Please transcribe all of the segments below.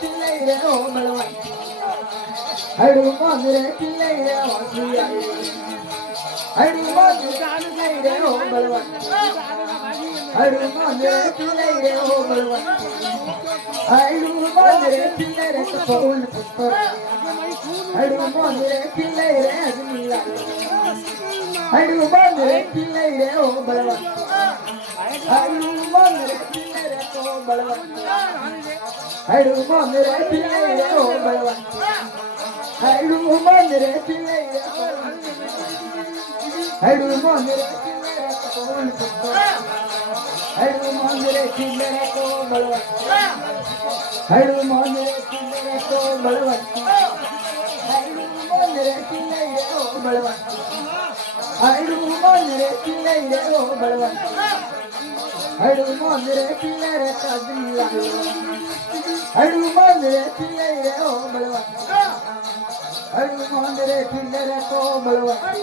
चिल्लाई रे ओ बलवंती हनुमान रे चिल्लाई रे होशियारी हनुमान रे चिल्लाई रे ओ बलवंती हनुमान रे चिल्लाई रे ओ बलवंती हनुमान रे चिल्लाई रे कपूर पुत्र हनुमान रे चिल्लाई रे अजमिला हनुमान रे चिल्लाई रे ओ बलवंती हनुमान रे चिल्लाई रे ओ बलवंती हनुमान रे चिल्लाई रे ओ बलवंती हनुमान रे चिल्लाई रे हनुमान रे चिल्लाई रे कपूर पुत्र हनुमान रे चिल्लाई रे ओ बलवंती हनुमान रे चिल्लाई रे ओ बलवंती हनुमान रे चिल्लाई रे ओ बलवंती हनुमान रे चिल्लाई रे ओ बलवंती हनुमान रे चिल्लाई रे कजमिला हनुमान रे चिल्लाई रे ओ बलवंती हनुमान रे चिल्लाई रे ओ बलवंती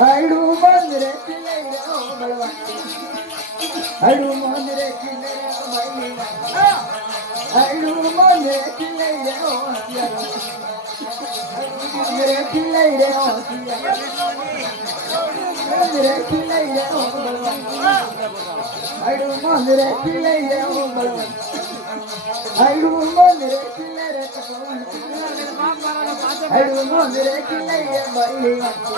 हनुमान रे चिल्लाई रे ओ बलवंती हनुमान रे चिल्लाई रे कमाईला हनुमान रे चिल्लाई रे ओ हथियारा हनुमान रे चिल्लाई रे ओ हथियारा हनुमान रे चिल्लाई रे ओ बलवंती हनुमान रे चिल्लाई रे ओ बलवंती हनुमान रे चिल्लाई रे कपूर हनुमान रे चिल्लाई रे बलवंती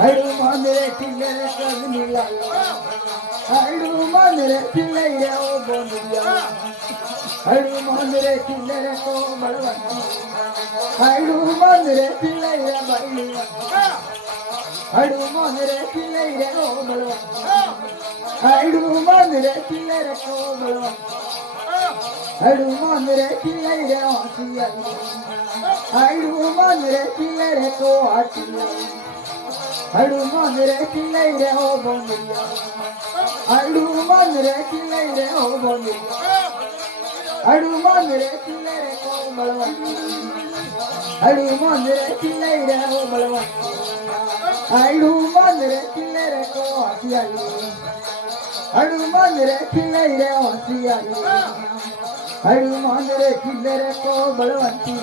हनुमान रे चिल्लाई रे कजमिला हनुमान रे चिल्लाई रे ओ बोंदिया हनुमान रे चिल्लाई रे ओ बलवंती हनुमान रे चिल्लाई रे बलवंती हनुमान रे चिल्लाई रे ओ बलवंती हनुमान रे चिल्लाई रे ओ बलवंती हनुमान रे चिल्लाई रे होशियारी हनुमान रे चिल्लाई रे को हथियारी हनुमान रे चिल्लाई रे ओ बोंदिया हनुमान रे चिल्लाई रे ओ बोंदिया हनुमान रे चिल्लाई रे को बलवंती हनुमान रे चिल्लाई रे ओ बलवंती हनुमान रे चिल्लाई रे को हथियारी हनुमान रे चिल्लाई रे होशियारी हनुमान रे चिल्लाई रे को बलवंती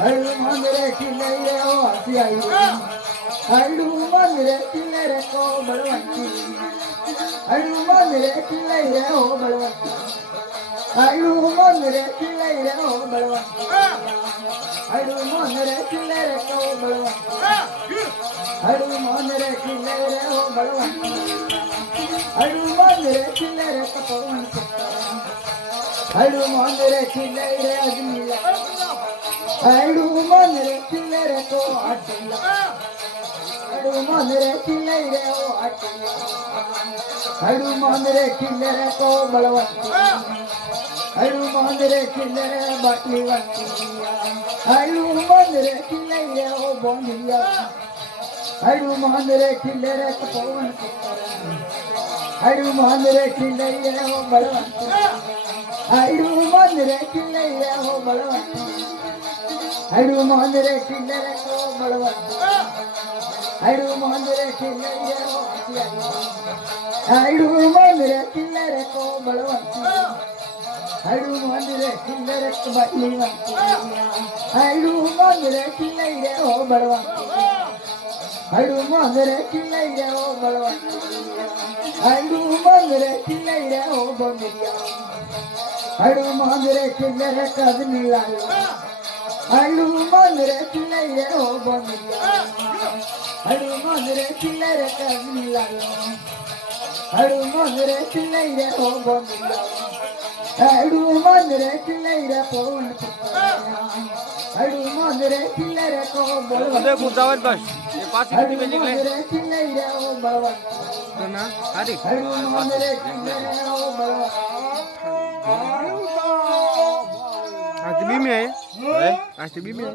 हनुमान रे चिल्लाई रे ओ हथियारी हनुमान रे चिल्लाई रे को बलवंती हनुमान रे चिल्लाई रे ओ बलवंती हनुमान रे चिल्लाई रे ओ बलवंती हनुमान रे चिल्लाई रे को बलवंती हनुमान रे चिल्लाई रे ओ बलवंती हनुमान रे चिल्लाई रे कपूर हनुमान रे चिल्लाई रे अजमिला हनुमान रे चिल्लाई रे को हटिया हनुमान रे चिल्लाई रे ओ हटिया हनुमान रे चिल्लाई रे को बलवंती हनुमान रे चिल्लाई रे बलवंती हनुमान रे चिल्लाई रे ओ बोंदिया हनुमान रे चिल्लाई रे कपूर हनुमान रे चिल्लाई रे ओ बलवंती हनुमान रे चिल्लाई रे ओ बलवंती हनुमान रे चिल्लाई रे ओ बलवंती हनुमान रे चिल्लाई रे ओ हथियारी हनुमान रे चिल्लाई रे को बलवंती हनुमान रे चिल्लाई रे बलवंती हनुमान रे चिल्लाई रे ओ बलवंती हनुमान रे चिल्लाई रे ओ बलवंती हनुमान रे चिल्लाई रे ओ बोंदिया हनुमान रे चिल्लाई रे कजमिला हनुमान रे चिल्लाई रे ओ बोंदिया हनुमान रे चिल्लाई रे कजमिला हनुमान रे चिल्लाई रे ओ बोंदिया हनुमान रे चिल्लाई रे कपूर हनुमान रे चिल्लाई रे को बलवंती गुदावर बस ये 5 मिनट में निकले रे चिल्लाई रे ओ बलवंती तो ना हरी हनुमान रे चिल्लाई रे ओ बलवंती आज भी में है आज भी में है